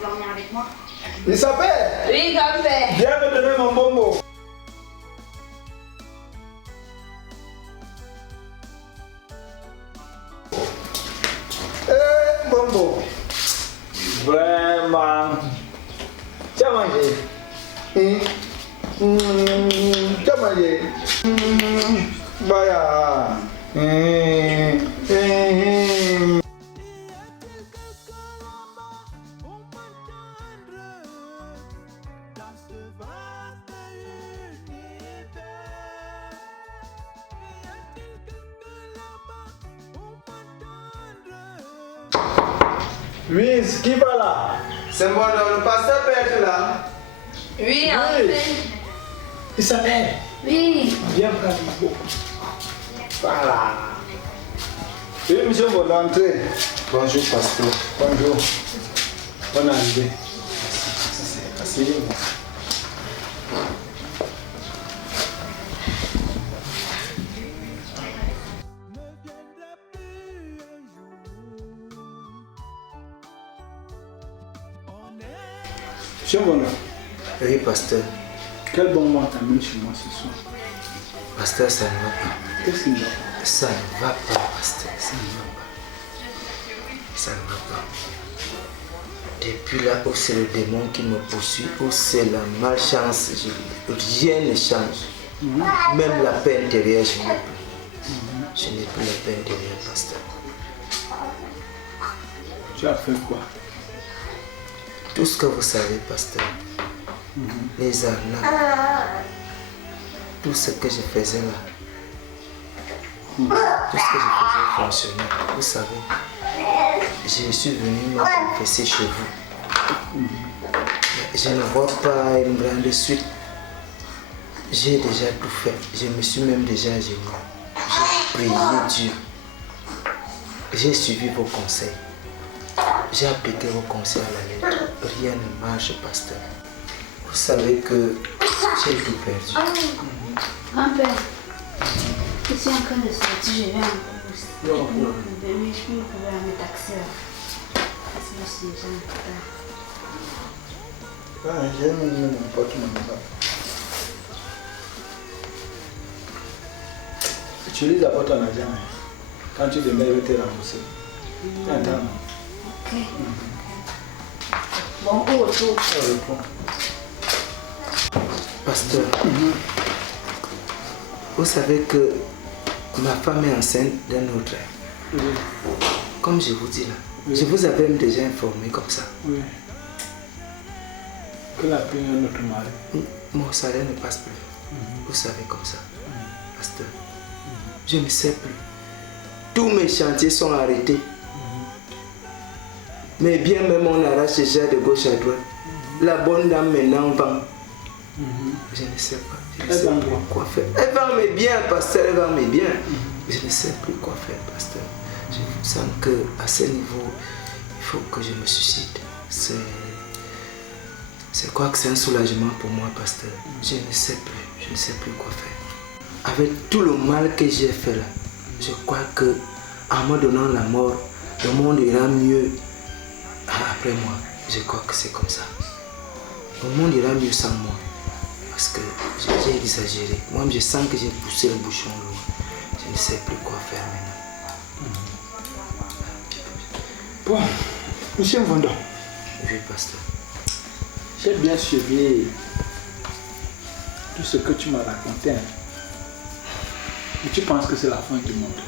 dormir avec moi. Il s'appelle? Oui, grand-père. Viens me donner mon bonbon. Bonbon. Vraiment. Tu as mangé? Tu as mangé? Voilà. Oui, qui va là? C'est bon, le pasteur peut être là. Oui, en fait. Il s'appelle? Oui. Viens prendre le bon. Voilà. Oui, monsieur, vous entrez. Bonjour, pasteur. Bonjour. Bonne arrivée. Asseyez-vous. Monsieur Bono, Oui, pasteur. quel bon moment t'amène chez moi ce soir? Pasteur, ça ne va pas. Qu'est-ce qu'il y a? Ça ne va pas, pasteur. Ça ne va pas. Ça ne va pas. Depuis là où c'est le démon qui me poursuit, où c'est la malchance, rien ne change. Même la paix intérieure, je n'ai plus. Je n'ai plus la paix intérieure, pasteur. Tu as fait quoi? Tout ce que vous savez, pasteur, les arnaques, tout ce que je faisais là, tout ce que je faisais fonctionner, vous savez, je suis venu me confesser chez vous. Je ne vois pas une grande suite. J'ai déjà tout fait. Je me suis même déjà gêné. J'ai prié Dieu. J'ai suivi vos conseils. J'ai appliqué vos conseils à la lettre. Rien ne marche, pasteur. Vous savez que j'ai tout perdu. Grand-père, je suis en train de sortir, je vais en course. Je peux me trouver à mes taxis là. Parce que je suis déjà en retard. J'ai mis mon porte-monnaie. Utilise d'abord ton argent. Quand tu demandes, je vais te rembourser. Attends. Ok. Bon, au retour. Pasteur, vous savez que ma femme est enceinte d'un autre. Oui. Comme je vous dis là, je vous avais déjà informé comme ça. Oui. Qu'elle a pris un autre mari. Mon salaire ne passe plus. Vous savez comme ça. Pasteur, je ne sais plus. Tous mes chantiers sont arrêtés. Mais bien même on arrache déjà de gauche à droite. La bonne dame maintenant vend. Je ne sais pas. Je ne sais plus quoi faire. Elle vend mes biens, pasteur, elle vend mes biens. Je ne sais plus quoi faire, pasteur. Je sens qu'à ce niveau, il faut que je me suscite. C'est quoi que c'est un soulagement pour moi, pasteur. Je ne sais plus. Je ne sais plus quoi faire. Avec tout le mal que j'ai fait là, je crois que en me donnant la mort, le monde ira mieux après moi. Je crois que c'est comme ça. Le monde ira mieux sans moi. Parce que j'ai exagéré. Moi, je sens que j'ai poussé le bouchon loin. Je ne sais plus quoi faire maintenant. Bon, monsieur Vondon. Oui, pasteur. J'ai bien suivi tout ce que tu m'as raconté. Et tu penses que c'est la fin du monde.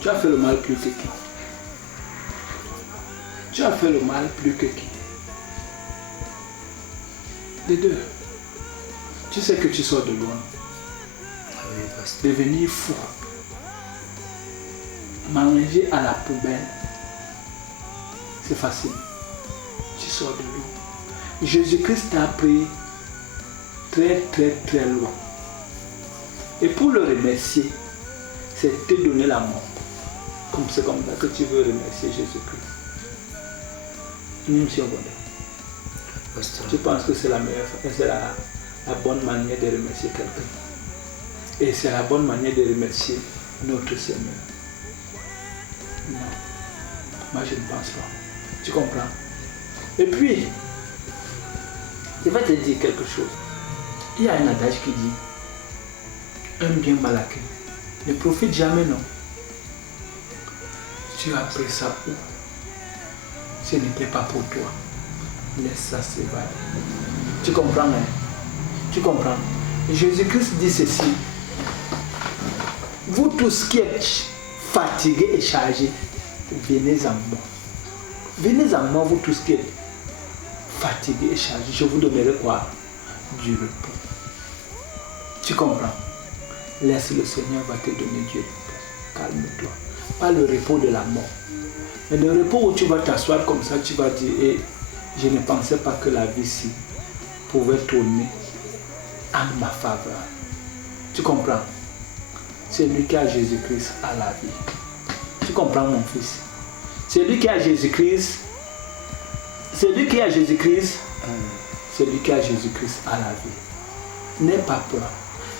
Tu as fait le mal plus que qui? Tu as fait le mal plus que qui? Les deux. Tu sais que tu sors de loin. Oui, pasteur. Devenir fou. Manger à la poubelle. C'est facile. Tu sors de loin. Jésus-Christ t'a pris très très très loin. Et pour le remercier, c'est te donner la mort. Comme c'est comme ça que tu veux remercier Jésus-Christ. Monsieur Bonheur. Je pense que c'est la meilleure, c'est la bonne manière de remercier quelqu'un. Et c'est la bonne manière de remercier notre Seigneur. Non, moi je ne pense pas. Tu comprends? Et puis, je vais te dire quelque chose. Il y a un adage qui dit, un bien malaqué ne profite jamais, non. Tu as appris ça où? Ce n'était pas pour toi. Laisse ça s'évader. Tu comprends, hein? Tu comprends? Jésus-Christ dit ceci. Vous tous qui êtes fatigués et chargés, venez à moi. Venez à moi, vous tous qui êtes fatigués et chargés. Je vous donnerai quoi? Du repos. Tu comprends? Laisse le Seigneur va te donner du repos. Calme-toi. Pas le repos de la mort. Mais le repos où tu vas t'asseoir comme ça, tu vas dire, hey, je ne pensais pas que la vie-ci pouvait tourner en ma faveur. Tu comprends? Celui qui a Jésus-Christ a la vie. Tu comprends, mon fils? Celui qui a Jésus-Christ, celui qui a Jésus-Christ, celui qui a Jésus-Christ a la vie. N'aie pas peur.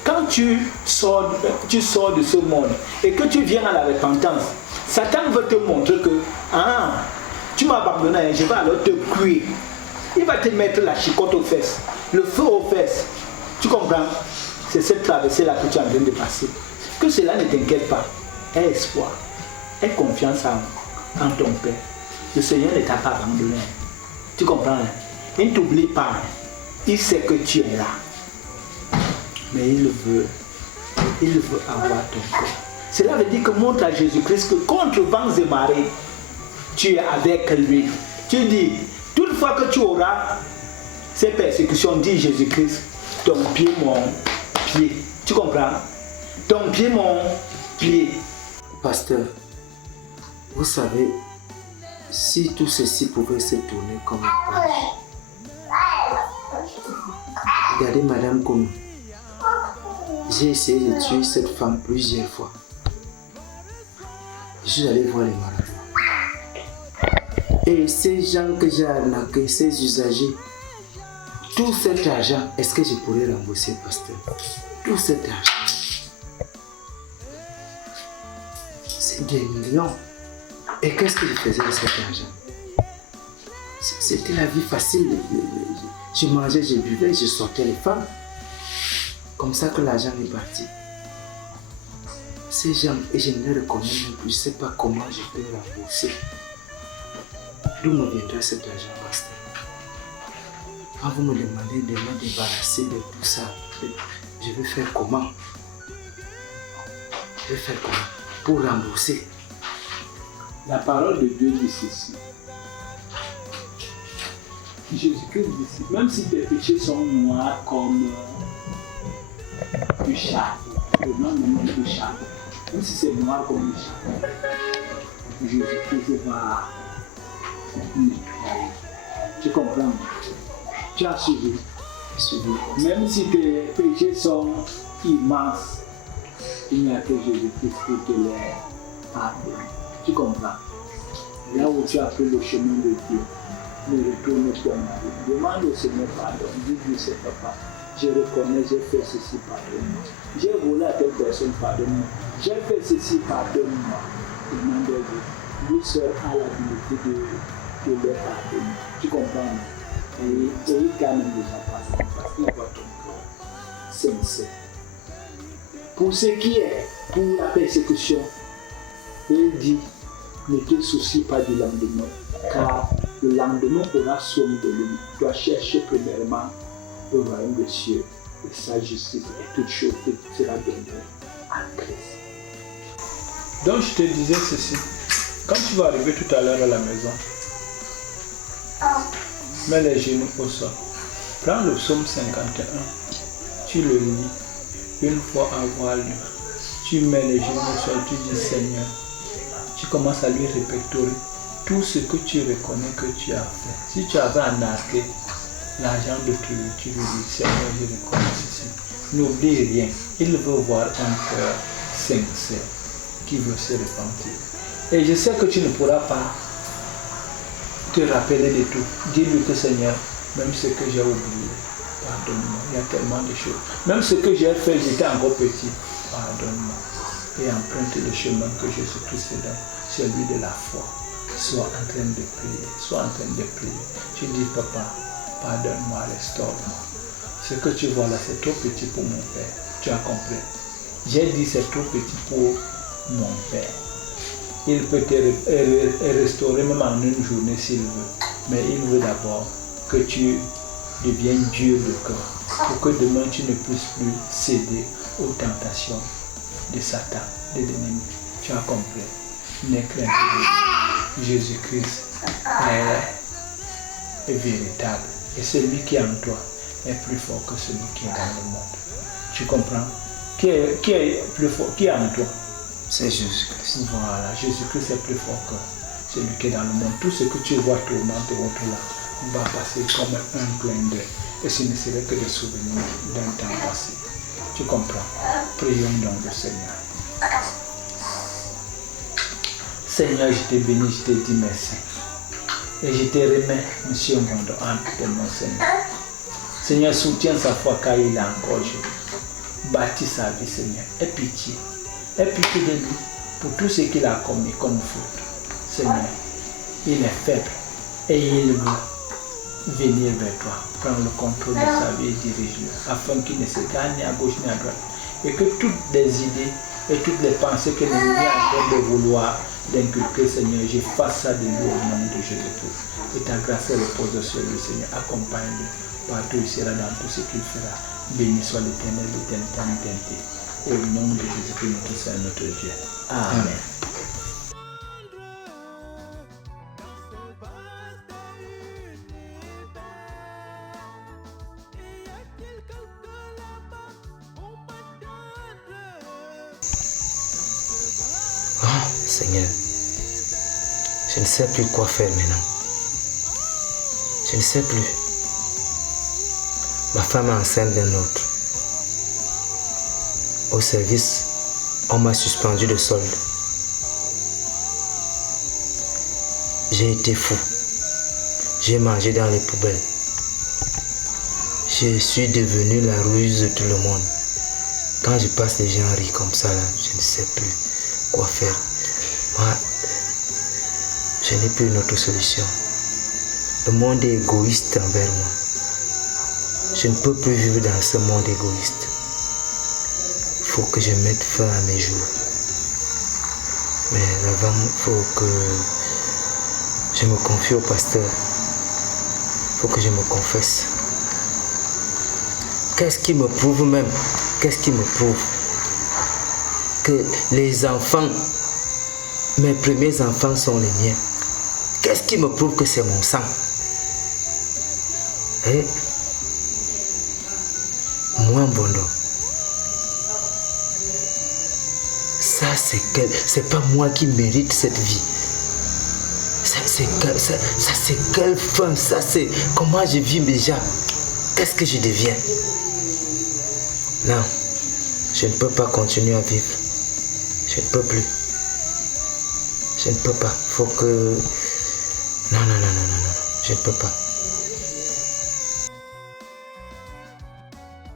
Quand tu sors de ce monde et que tu viens à la repentance, Satan veut te montrer que tu m'as abandonné, je vais alors te cuire. Il va te mettre la chicotte aux fesses, le feu aux fesses. Tu comprends? C'est cette traversée-là que tu es en train de passer. Que cela ne t'inquiète pas. Aie espoir. Aie confiance en ton Père. Le Seigneur ne t'a pas abandonné. Tu comprends? Il ne t'oublie pas. Il sait que tu es là. Mais il veut avoir ton cœur. Cela veut dire que montre à Jésus-Christ que contre vents et marées, tu es avec lui. Tu dis, toutefois que tu auras ces persécutions, dit Jésus-Christ, ton pied, mon pied. Tu comprends? Ton pied, mon pied. Pasteur, vous savez, si tout ceci pouvait se tourner comme une page. Regardez Madame Konou. J'ai essayé de tuer cette femme plusieurs fois. Je suis allé voir les malades. Et ces gens que j'ai arnaqués, ces usagers, tout cet argent, est-ce que je pourrais rembourser, pasteur? Tout cet argent. C'est des millions. Et qu'est-ce que je faisais de cet argent? C'était la vie facile. Je mangeais, je buvais, je sortais les femmes. Comme ça que l'argent est parti. Ces gens, et je ne les reconnais même plus, je ne sais pas comment je peux rembourser. D'où me viendra cet argent, pasteur? Quand vous me demandez de me débarrasser de tout ça, je vais faire comment? Je vais faire comment pour rembourser? La parole de Dieu dit ceci. Jésus-Christ dit ceci. Même si tes péchés sont noirs comme du charbon, le nom du charbon, même si c'est noir comme du charbon, Jésus-Christ va nettoyer. Tu comprends? Tu as suivi. Même si tes péchés sont immenses, il n'y a que Jésus-Christ pour te les pardonner. Tu comprends? Là où tu as pris le chemin de Dieu, ne retourne pas en arrière. Demande au Seigneur pardon. Dis-lui, c'est papa. Je reconnais, j'ai fait ceci, pardonne-moi. J'ai volé à telle personne, pardonne-moi. J'ai fait ceci, pardonne-moi. Demandez-lui. Lui seul a l'habilité de les pardonner. Tu comprends? Et il gagne déjà pardon parce qu'il voit ton cœur sincère. Pour ce qui est pour la persécution, il dit, ne te soucie pas du lendemain, car le lendemain aura soin de lui. Tu dois chercher premièrement le royaume des cieux et sa justice et toute chose te sera donnée en Christ. Donc je te disais ceci, quand tu vas arriver tout à l'heure à la maison, mets les genoux au sol, prends le psaume 51, tu le lis une fois avoir lu, tu mets les genoux au sol, tu dis Seigneur, tu commences à lui répertorier tout ce que tu reconnais que tu as fait. Si tu avais arnaqué l'argent de tout, tu lui dis Seigneur, je reconnais ceci. N'oublie rien. Il veut voir un cœur sincère qui veut se repentir. Et je sais que tu ne pourras pas te rappeler de tout. Dis-lui que Seigneur, même ce que j'ai oublié, pardonne-moi. Il y a tellement de choses. Même ce que j'ai fait, j'étais encore petit. Pardonne-moi. Et emprunte le chemin que Jésus-Christ est dans, celui de la foi. Sois en train de prier. Sois en train de prier. Tu dis, papa, pardonne-moi, restaure-moi. Ce que tu vois là, c'est trop petit pour mon père. Tu as compris? J'ai dit c'est trop petit pour mon père. Il peut te restaurer même en une journée s'il veut. Mais il veut d'abord que tu deviennes dur de cœur. Pour que demain tu ne puisses plus céder aux tentations de Satan, de l'ennemi. Tu as compris? Ne crains pas. Jésus-Christ est véritable. Et celui qui est en toi est plus fort que celui qui est dans le monde. Tu comprends? Qui est plus fort? Qui est en toi? C'est Jésus-Christ. Voilà, Jésus-Christ est plus fort que celui qui est dans le monde. Tout ce que tu vois tournante autour là va passer comme un clin d'œil. Et ce ne serait que des souvenirs d'un temps passé. Tu comprends? Prions donc le Seigneur. Seigneur, je te bénis, je te dis merci. Et je te remets, Monsieur Mondo, entre tes mains, Seigneur. Seigneur, soutiens sa foi car il a encore joué. Bâtis sa vie, Seigneur. Aie pitié. Aie pitié de lui pour tout ce qu'il a commis comme faute. Seigneur, il est faible et il veut venir vers toi, prendre le contrôle de sa vie et diriger afin qu'il ne se gagne ni à gauche ni à droite. Et que toutes les idées et toutes les pensées que l'ennemi est en train de vouloir d'inculquer, Seigneur, je fasse ça de lui au nom de Jésus-Christ. Et ta grâce repose sur lui, Seigneur. Accompagne-le partout, il sera dans tout ce qu'il fera. Béni soit l'Éternel, l'éternité. Au nom de Jésus-Christ, notre Seigneur, notre Dieu. Amen. Seigneur, je ne sais plus quoi faire maintenant. Je ne sais plus. Ma femme est enceinte d'un autre. Au service, on m'a suspendu de solde. J'ai été fou. J'ai mangé dans les poubelles. Je suis devenu la ruse de tout le monde. Quand je passe, les gens rient comme ça, là, je ne sais plus quoi faire. Moi, je n'ai plus une autre solution. Le monde est égoïste envers moi. Je ne peux plus vivre dans ce monde égoïste. Il faut que je mette fin à mes jours. Mais avant, il faut que je me confie au pasteur. Il faut que je me confesse. Qu'est-ce qui me prouve même? Qu'est-ce qui me prouve que les enfants, mes premiers enfants sont les miens? Qu'est-ce qui me prouve que c'est mon sang? Et moi, Bondo, ça c'est pas moi qui mérite cette vie. Ça c'est quelle fin? Ça c'est comment je vis déjà? Qu'est-ce que je deviens? Non, je ne peux pas continuer à vivre. Je ne peux plus. Je ne peux pas. Faut que... Non. Je ne peux pas.